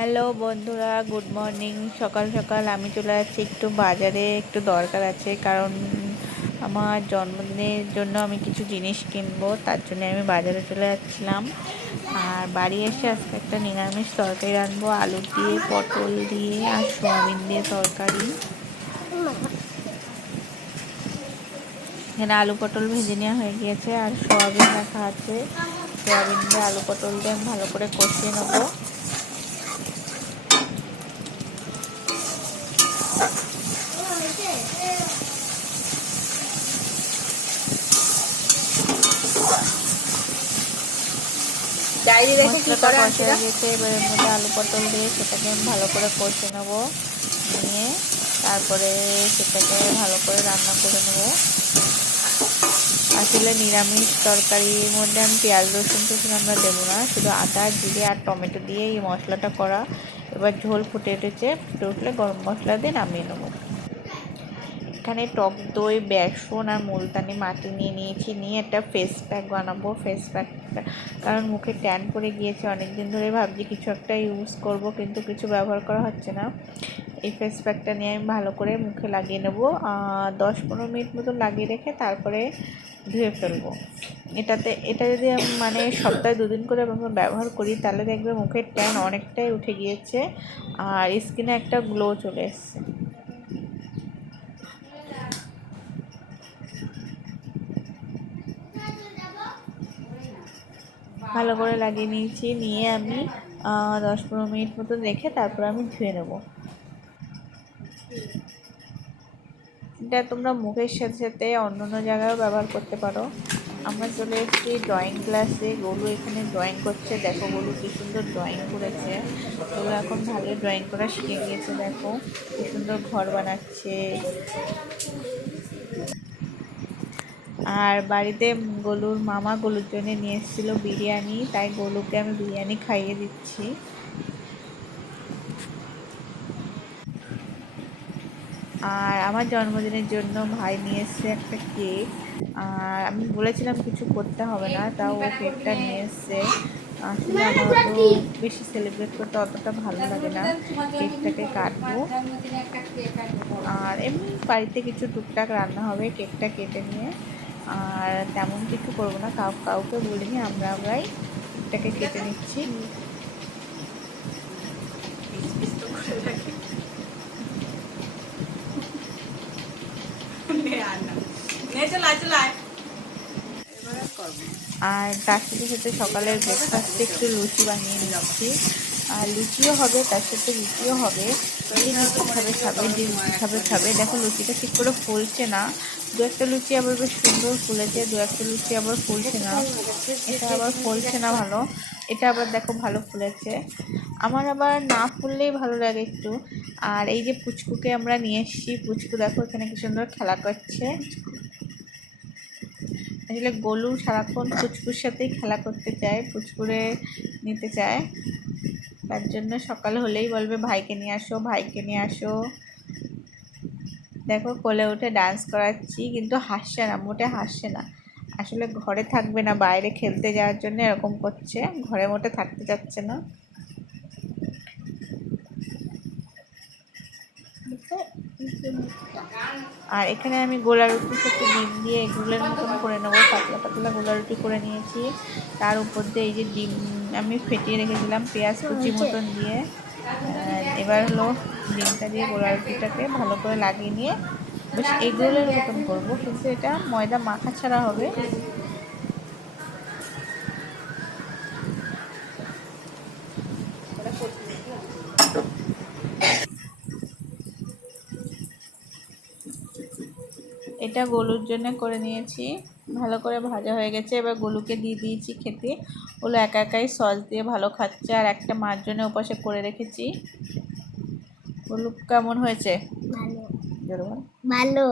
Hello বন্ধুরা, good morning. সকাল সকাল আমি চলে যাচ্ছি একটু বাজারে, একটু দরকার আছে, কারণ আমার জন্মদিনের জন্য আমি কিছু জিনিস কিনবো, তার জন্য আমি বাজারে চলে যাচ্ছিলাম। আর বাড়ি এসে আজকে একটা নিরামিষ তরকারি রাঁধবো, আলু দিয়ে, পটল দিয়ে আর সয়াবিন দিয়ে তরকারি। এখানে আলু পটল ভেজে নেওয়া হয়ে গিয়েছে আর সয়াবিন রাখা আছে। সয়াবিন দিয়ে আলু পটল দিয়ে আমি ভালো করে কষিয়ে নেবো। মশলাটা কষা হয়ে গেছে, এবার এর মধ্যে আলু পটল দিয়ে সেটাকে আমি ভালো করে কষে নেবো, নিয়ে তারপরে সেটাকে ভালো করে রান্না করে নেবো। আসলে নিরামিষ তরকারির মধ্যে আমি পেঁয়াজ রসুন টসুন আমরা দেবো না, শুধু আদা জিরে আর টমেটো দিয়ে এই মশলাটা করা। এবার ঝোল ফুটে উঠেছে, ফুটে উঠলে গরম মশলা দিয়ে নামিয়ে নেবো। এখানে টক দই, বেসন আর মুলতানি মাটি নিয়ে নিয়েছি, নিয়ে একটা ফেস প্যাক বানাবো। ফেস প্যাকটা কারণ মুখে ট্যান পড়ে গিয়েছে, অনেক দিন ধরে ভাবছি কিছু একটা ইউজ করব, কিন্তু কিছু ব্যবহার করা হচ্ছে না। এই ফেস প্যাকটা নিয়ে আমি ভালো করে মুখে লাগিয়ে নেবো, 10-15 মিনিট মতো লাগিয়ে রেখে তারপরে ধুয়ে ফেলবো। এটা যদি আমি মানে সপ্তাহে 2 দিন করে ব্যবহার করি, তাহলে দেখবে মুখের ট্যান অনেকটাই উঠে গিয়েছে আর স্কিনে একটা গ্লো চলে এসছে। ভালো করে লাগিয়ে নিয়েছি, নিয়ে আমি 10-15 মিনিট মতো রেখে তারপর আমি ধুয়ে নেব। এটা তোমরা মুখের সাথে সাথে অন্য অন্য জায়গায়ও ব্যবহার করতে পারো। আমরা চলে এসেছি ড্রয়িং ক্লাসে। গোলু এখানে ড্রয়িং করছে, দেখো গোলু কি সুন্দর ড্রয়িং করেছে। গোলু এখন ভালো ড্রয়িং করা শিখে গিয়েছে, দেখো কি সুন্দর ঘর বানাচ্ছে। আর বাড়িতে গোলুর মামা গোলুর জন্য নিয়ে এসেছিলো বিরিয়ানি, তাই গোলুকে আমি বিরিয়ানি খাইয়ে দিচ্ছি। আর আমার জন্মদিনের জন্য ভাই নিয়ে এসছে একটা কেক। আর আমি বলেছিলাম কিছু করতে হবে না, তাও ও কেকটা নিয়ে এসছে। আসলে আমার তো বেশি সেলিব্রেট করতে অতটা ভালো লাগে না, কেকটাকে কাটবো। আর এমনি বাড়িতে কিছু টুকটাক রান্না হবে, কেকটা কেটে নিয়ে। আর তেমন কিছু করবো না, কাউকে বলিনি, আমরাই কেকটাকে কেটে নিচ্ছি। আর তার সাথে সাথে সকালের ব্রেকফাস্টে একটু লুচি বানিয়ে নিচ্ছি। আর লুচিও হবে, তার সাথে রুটিও হবে। যে লুচি খাবে খাবে, যে লুচি খাবে খাবে। দেখো লুচিটা ঠিক করে ফুলছে না, দু একটা লুচি আবার বেশ সুন্দর ফুলেছে, দু একটা লুচি আবার ফুলছে না। এটা আবার ফুলছে না ভালো, এটা আবার দেখো ভালো ফুলেছে। আমার আবার না ফুললেই ভালো লাগে একটু। আর এই যে পুচকুকে আমরা নিয়ে এসেছি, পুচকু দেখো এখানে কি সুন্দর খেলা করছে। আসলে গোলু সারাক্ষণ পুচকুর সাথেই খেলা করতে চায়, পুচকুরে নিতে চায়। তার জন্য সকাল হলেই বলবে ভাইকে নিয়ে আসো, ভাইকে নিয়ে আসো। দেখো কোলে উঠে ডান্স করাচ্ছি, কিন্তু হাসছে না, মোটে হাসছে না। আসলে ঘরে থাকবে না, বাইরে খেলতে যাওয়ার জন্য এরকম করছে, ঘরে মোটে থাকতে চাচ্ছে না। আর এখানে আমি গোলা রুটির সাথে ডিম দিয়ে এগরোলের মতন করে নেবো, পাতলা পাতলা গোলা রুটি করে নিয়েছি। তার উপর দিয়ে এই যে ডিম আমি ফেটিয়ে রেখেছিলাম পেঁয়াজ কুচি মতন দিয়ে। এবার হলো ডিমটা দিয়ে গোলা রুটিটাকে ভালো করে লাগিয়ে নিয়ে বেশ এগরোলের মতন করবো, কিন্তু এটা ময়দা মাখা ছাড়া হবে। এটা গোলুর জন্য করে নিয়েছি, ভালো করে ভাজা হয়ে গেছে। এবার গোলুকে দিয়ে দিয়েছি খেতে, ওগুলো একা একাই সস দিয়ে ভালো খাচ্ছে। আর একটা মার জন্য ওপাশে করে রেখেছি। গোলু কেমন হয়েছে? ভালো।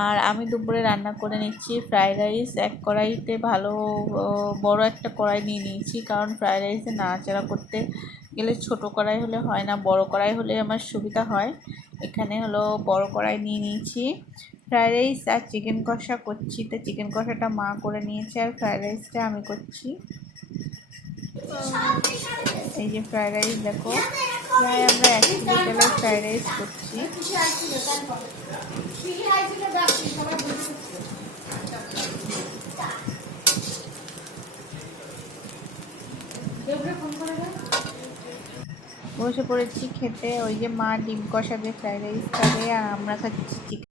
আর আমি দুপুরে রান্না করে নিচ্ছি ফ্রাইড রাইস। এক কড়াইতে ভালো বড় একটা কড়াই নিয়ে নিয়েছি, কারণ ফ্রাইড রাইসে নাড়াচাড়া করতে গেলে ছোট কড়াই হলে হয় না, বড় কড়াই হলে আমার সুবিধা হয়। এখানে হলো বড় কড়াই নিয়ে নিয়েছি। ফ্রাইড রাইস আর চিকেন কষা করছি, তো চিকেন কষাটা মা করে নিয়েছে আর ফ্রাইড রাইসটা আমি করছি। এই যে ফ্রাইড রাইস দেখো, প্রায় আমরা 1 কিলো চালের ফ্রাইড রাইস করছি। বসে পড়েছি খেতে। ওই যে মা ডিম কষা দিয়ে ফ্রাইড রাইস খাবে আর আমরা খাচ্ছি চিকেন।